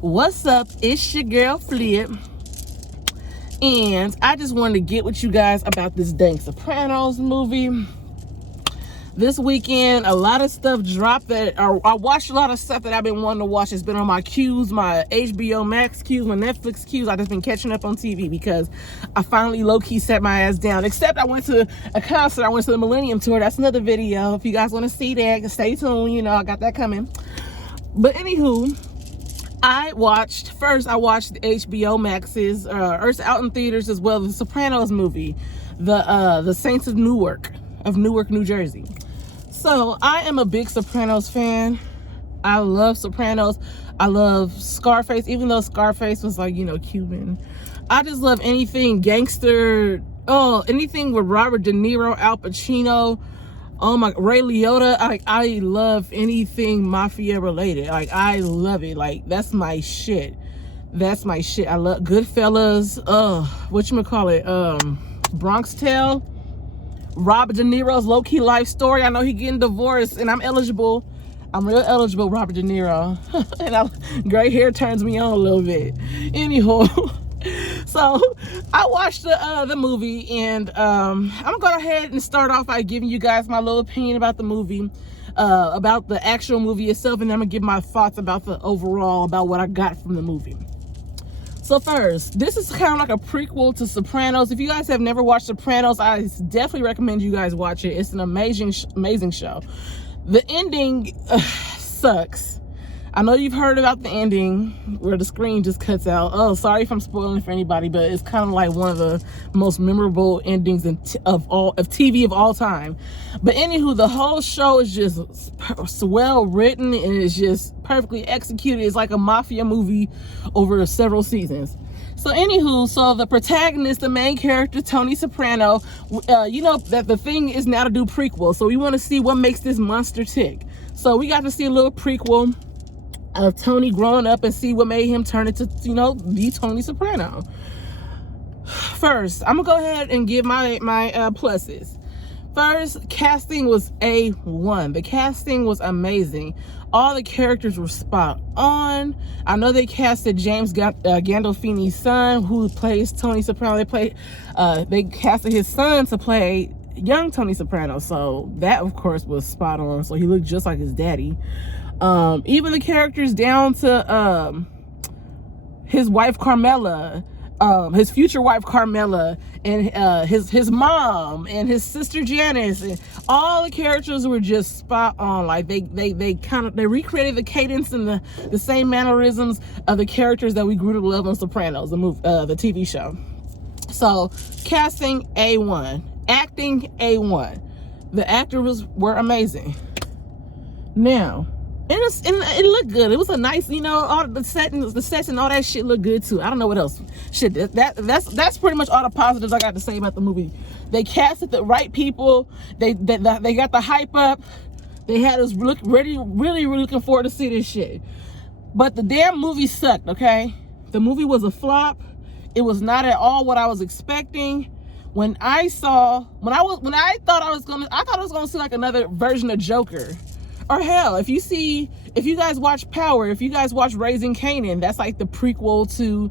What's up? It's your girl Flip, and I just wanted to get with you guys about this dang Sopranos movie. This weekend, a lot of stuff dropped I watched a lot of stuff that I've been wanting to watch. It's been on my queues, my HBO Max queues, my Netflix queues. I've just been catching up on TV because I finally low-key set my ass down. Except I went to a concert. I went to the Millennium Tour. That's another video. If you guys want to see that, stay tuned. You know, I got that coming. But anywho, I watched the HBO Max's, it's out in theaters as well, the Sopranos movie, the Saints of Newark, New Jersey. So I am a big Sopranos fan. I love Sopranos. I love Scarface, even though Scarface was like, you know, Cuban. I just love anything gangster, anything with Robert De Niro, Al Pacino, Ray Liotta. I love anything mafia related. Like, I love it. Like, that's my shit. That's my shit. I love Goodfellas. Bronx Tale. Robert De Niro's low-key life story. I know he getting divorced, and I'm real eligible, Robert De Niro. And gray hair turns me on a little bit. Anywho, so I watched the movie, and I'm gonna go ahead and start off by giving you guys my little opinion about the movie, about the actual movie itself, and then I'm gonna give my thoughts about the overall, about what I got from the movie. So first, this is kind of like a prequel to Sopranos. If you guys have never watched Sopranos, I definitely recommend you guys watch it. It's an amazing show. The ending sucks. I know you've heard about the ending where the screen just cuts out. Oh, sorry if I'm spoiling for anybody, but it's kind of like one of the most memorable endings of TV of all time. But anywho, the whole show is just well written, and it's just perfectly executed. It's like a mafia movie over several seasons. So anywho, so the protagonist, the main character, Tony Soprano, you know that the thing is now to do prequel. So we want to see what makes this monster tick. So we got to see a little prequel of Tony growing up and see what made him turn into, you know, the Tony Soprano. First, I'm gonna go ahead and give my pluses. First, casting was A1. The casting was amazing. All the characters were spot on. I know they casted James Gandolfini's son, who plays Tony Soprano. They casted his son to play young Tony Soprano, so that of course was spot on. So he looked just like his daddy. Even the characters down to his wife Carmela, his future wife Carmela, and his mom and his sister Janice, and all the characters were just spot on. Like they recreated the cadence and the same mannerisms of the characters that we grew to love on Sopranos, the TV show. So casting A1, acting A1. The actors were amazing. Now, and it looked good. It was a nice, you know, all the sets and all that shit looked good too. I don't know what else. Shit, that's pretty much all the positives I got to say about the movie. They casted the right people. They got the hype up. They had us really looking forward to see this shit. But the damn movie sucked. Okay, the movie was a flop. It was not at all what I was expecting. I thought I was gonna see like another version of Joker. Or hell, if you guys watch Power, if you guys watch Raising Kanan, that's like the prequel to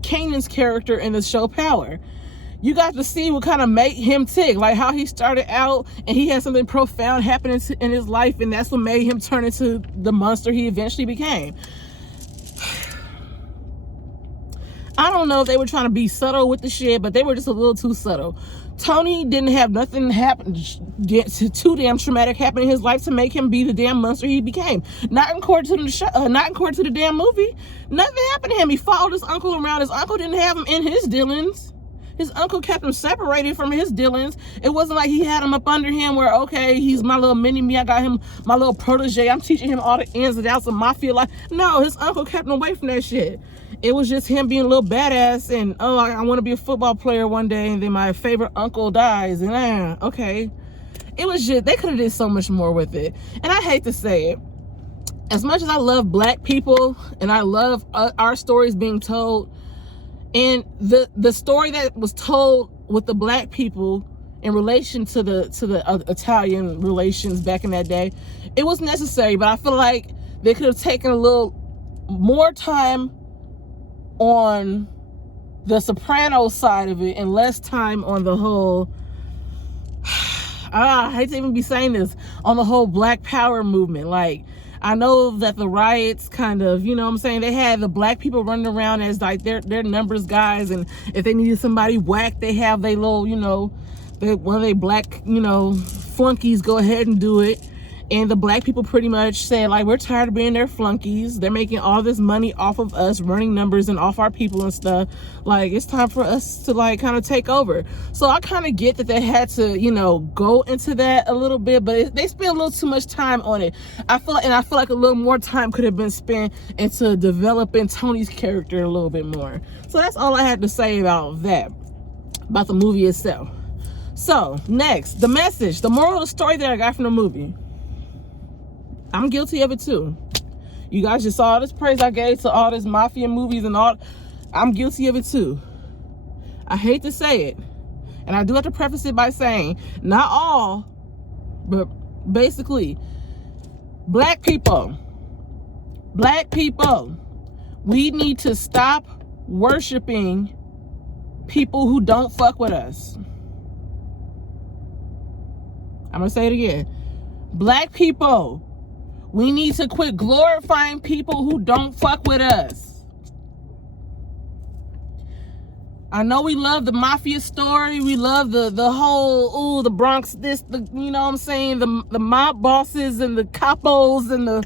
Kanan's character in the show Power. You got to see what kind of made him tick, like how he started out and he had something profound happening in his life, and that's what made him turn into the monster he eventually became. I don't know if they were trying to be subtle with the shit, but they were just a little too subtle. Tony didn't have nothing happen too damn traumatic happen in his life to make him be the damn monster he became. Not according to the show, not according to the damn movie. Nothing happened to him. He followed his uncle around. His uncle didn't have him in his dealings. His uncle kept him separated from his dealings. It wasn't like he had him up under him where, okay, he's my little mini-me. I got him, my little protege. I'm teaching him all the ins and outs of mafia life. No, his uncle kept him away from that shit. It was just him being a little badass and, oh, I want to be a football player one day, and then my favorite uncle dies, and okay. It was just, they could have did so much more with it. And I hate to say it, as much as I love black people and I love our stories being told, and the story that was told with the black people in relation to the Italian relations back in that day, it was necessary, but I feel like they could have taken a little more time on the Sopranos side of it and less time on the whole, I hate to even be saying this, on the whole Black Power movement. Like, I know that the riots kind of, you know what I'm saying, they had the black people running around as like their numbers guys, and if they needed somebody whacked, they have their little, you know, one of their black, you know, flunkies go ahead and do it. And the black people pretty much said, like, we're tired of being their flunkies. They're making all this money off of us, running numbers and off our people and stuff. Like, it's time for us to, like, kind of take over. So I kind of get that they had to, you know, go into that a little bit, but they spent a little too much time on it. I feel like a little more time could have been spent into developing Tony's character a little bit more. So that's all I had to say about that, about the movie itself. So, next, the message, the moral of the story that I got from the movie. I'm guilty of it too. You guys just saw all this praise I gave to all this mafia movies and all. I'm guilty of it too. I hate to say it, and I do have to preface it by saying, not all, but basically, black people, we need to stop worshiping people who don't fuck with us. I'm gonna say it again. Black people, we need to quit glorifying people who don't fuck with us. I know we love the mafia story. We love the whole, ooh, the Bronx, this, you know what I'm saying? The mob bosses and the capos and the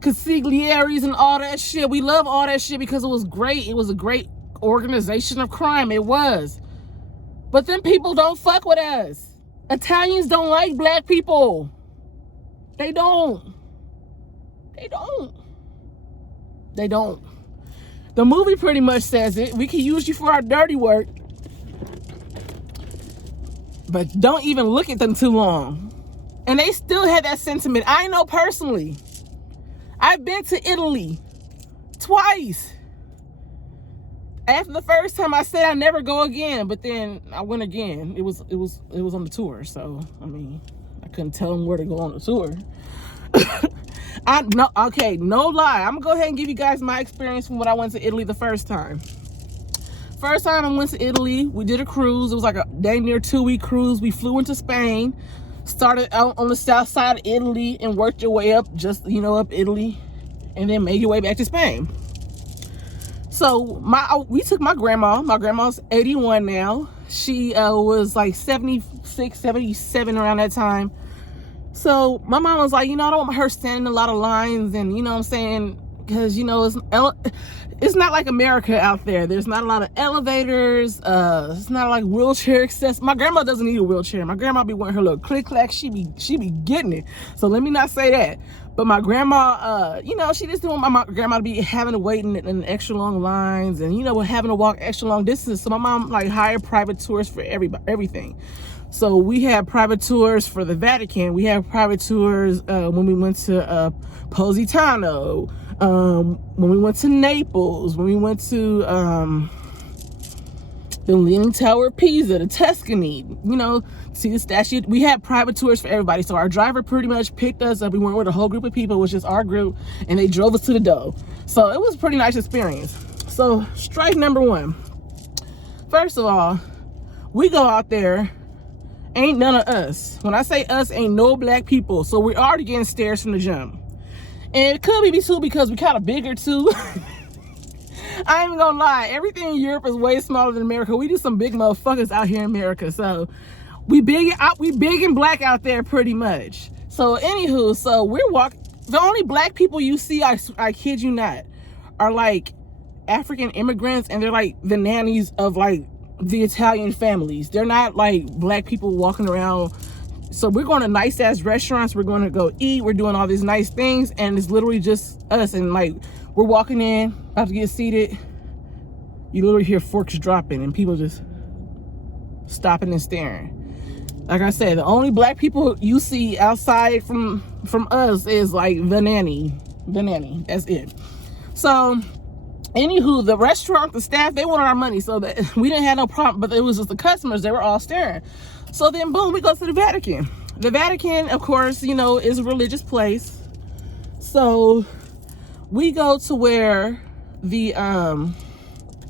consiglieres and all that shit. We love all that shit because it was great. It was a great organization of crime. It was. But then people don't fuck with us. Italians don't like black people. They don't. The movie pretty much says it. We can use you for our dirty work, but don't even look at them too long. And they still had that sentiment. I know personally. I've been to Italy twice. After the first time, I said I'd never go again, but then I went again. It was on the tour, so I mean, I couldn't tell them where to go on the tour. No lie. I'm gonna go ahead and give you guys my experience from when I went to Italy the first time. First time I went to Italy, we did a cruise. It was like a dang near 2-week cruise. We flew into Spain, started out on the south side of Italy and worked your way up, just, you know, up Italy, and then made your way back to Spain. So we took my grandma. My grandma's 81 now. She was like 76, 77 around that time. So my mom was like, you know, I don't want her standing in a lot of lines, and you know what I'm saying, because, you know, it's not like America out there. There's not a lot of elevators. It's not like wheelchair access. My grandma doesn't need a wheelchair. My grandma be wanting her little click clack. She be getting it. So let me not say that. But my grandma, you know, she just didn't want my grandma to be having to wait in extra long lines, and, you know, having to walk extra long distances. So my mom like hired private tours for everything. So we had private tours for the Vatican. We had private tours when we went to Positano, when we went to Naples, when we went to the Leaning Tower of Pisa, the Tuscany, you know, see the statue. We had private tours for everybody. So our driver pretty much picked us up. We weren't with a whole group of people. It was just our group, and they drove us to the dough. So it was a pretty nice experience. So strike number one. First of all, we go out there, ain't none of us. When I say us, ain't no black people. So we're already getting stares from the jump. And it could be too because we kind of bigger too. I ain't even gonna lie. Everything in Europe is way smaller than America. We just some big motherfuckers out here in America. So we big and black out there pretty much. So anywho, so we're walking. The only black people you see, I kid you not, are like African immigrants, and they're like the nannies of like the Italian families. They're not like black people walking around. So we're going to nice ass restaurants. We're going to go eat. We're doing all these nice things, and it's literally just us. And like we're walking in, about to get seated. You literally hear forks dropping and people just stopping and staring. Like I said, the only black people you see outside from us is like the nanny. That's it. So anywho, the restaurant, the staff, they wanted our money, so that we didn't have no problem, but it was just the customers, they were all staring. So then boom, we go to the Vatican. The Vatican, of course, you know, is a religious place. So we go to where the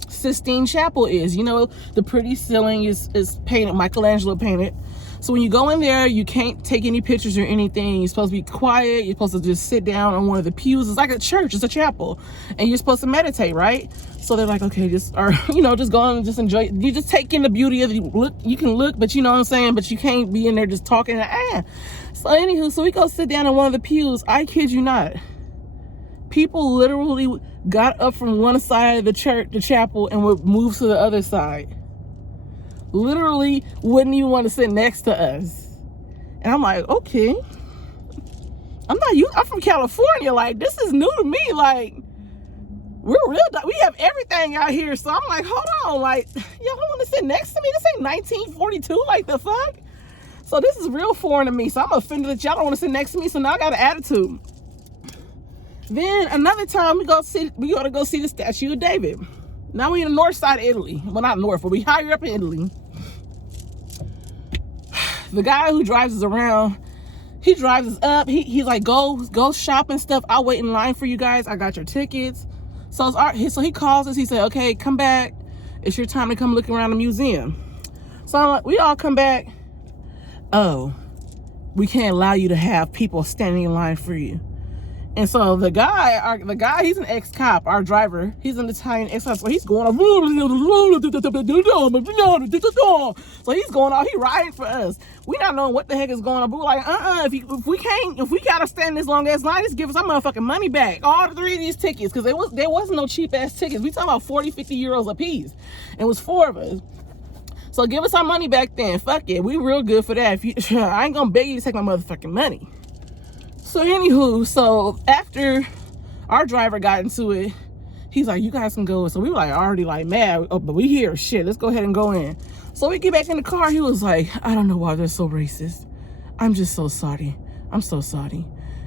Sistine Chapel is. You know, the pretty ceiling is painted, Michelangelo painted. So when you go in there, you can't take any pictures or anything. You're supposed to be quiet. You're supposed to just sit down on one of the pews. It's like a church, it's a chapel. And you're supposed to meditate, right? So they're like, okay, just go on and just enjoy. You just take in the beauty of the look. You can look, but you know what I'm saying? But you can't be in there just talking. So anywho, so we go sit down in one of the pews. I kid you not. People literally got up from one side of the church, the chapel, and would move to the other side. Literally wouldn't even want to sit next to us. And I'm like, okay. I'm from California. Like, this is new to me. Like, we have everything out here. So I'm like, hold on. Like, y'all don't want to sit next to me? This ain't 1942. Like, the fuck? So this is real foreign to me. So I'm offended that y'all don't want to sit next to me. So now I got an attitude. Then another time we go to go see the Statue of David. Now we in the north side of Italy. Well, not north, but we higher up in Italy. The guy who drives us around, he drives us up. He's like, go shop and stuff. I'll wait in line for you guys. I got your tickets. So so he calls us. He said, okay, come back. It's your time to come look around the museum. So I'm like, we all come back. Oh, we can't allow you to have people standing in line for you. And so the guy, he's an ex-cop, our driver. He's an Italian ex-cop, so he's going off. So he's going off, he riding for us. We not knowing what the heck is going on. But we're like, if we gotta stand this long ass line, just give us our motherfucking money back. All 3 of these tickets, because there wasn't no cheap ass tickets. We talking about 40, 50 euros a piece. It was 4 of us. So give us our money back then. Fuck it, we real good for that. I ain't gonna beg you to take my motherfucking money. So anywho, so after our driver got into it, he's like, you guys can go. So we were like already like mad, oh, but we here, shit, let's go ahead and go in. So we get back in the car, he was like, I don't know why they're so racist. I'm just so sorry. I'm so sorry.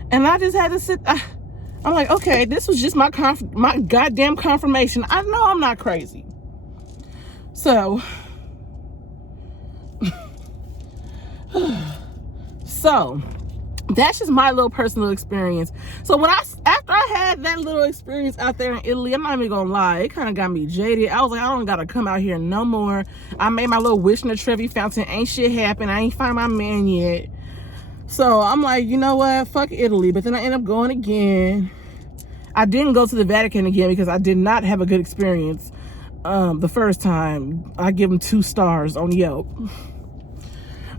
And I just had to sit, I'm like, okay, this was just my goddamn confirmation. I know I'm not crazy. So, that's just my little personal experience. So after I had that little experience out there in Italy, I'm not even gonna lie, it kind of got me jaded. I was like, I don't gotta come out here no more. I made my little wish in the Trevi fountain. Ain't shit happened. I ain't find my man yet. So I'm like, you know what? Fuck Italy. But then I end up going again. I didn't go to the Vatican again because I did not have a good experience the first time. I give them 2 stars on Yelp.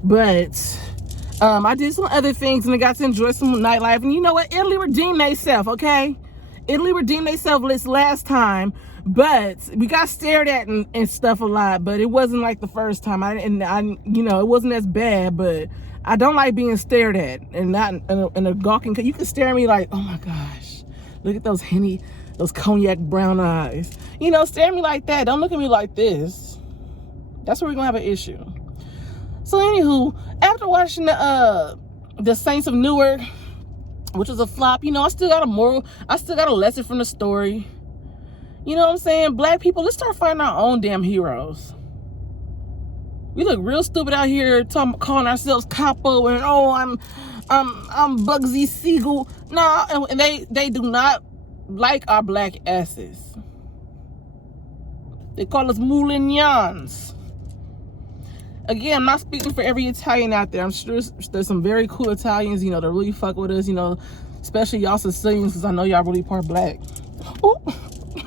But I did some other things and I got to enjoy some nightlife. And you know what? Italy redeemed themselves, okay? Italy redeemed themselves this last time, but we got stared at and stuff a lot, but it wasn't like the first time. It wasn't as bad, but I don't like being stared at and not in a gawking. You can stare at me like, oh my gosh, look at those cognac brown eyes. You know, stare at me like that. Don't look at me like this. That's where we're gonna have an issue. So anywho, after watching the Saints of Newark, which was a flop, you know, I still got a lesson from the story. You know what I'm saying? Black people, let's start finding our own damn heroes. We look real stupid out here calling ourselves capo and I'm Bugsy Siegel. No, and they do not like our black asses. They call us moulignons. Again, I'm not speaking for every Italian out there. I'm sure there's some very cool Italians, you know, that really fuck with us, you know, especially y'all Sicilians, because I know y'all really part black. Ooh,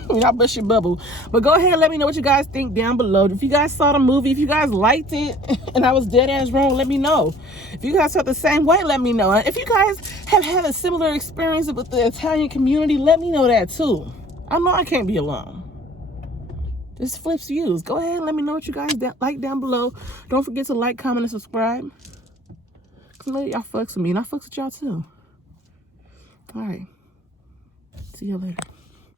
y'all bust your bubble. But go ahead and let me know what you guys think down below. If you guys saw the movie, if you guys liked it and I was dead ass wrong, let me know. If you guys felt the same way, let me know. And if you guys have had a similar experience with the Italian community, let me know that too. I know I can't be alone. This flips views. Go ahead and let me know what you guys like down below. Don't forget to like, comment, and subscribe. Cause I know y'all fucks with me and I fucks with y'all too. All right. See you later.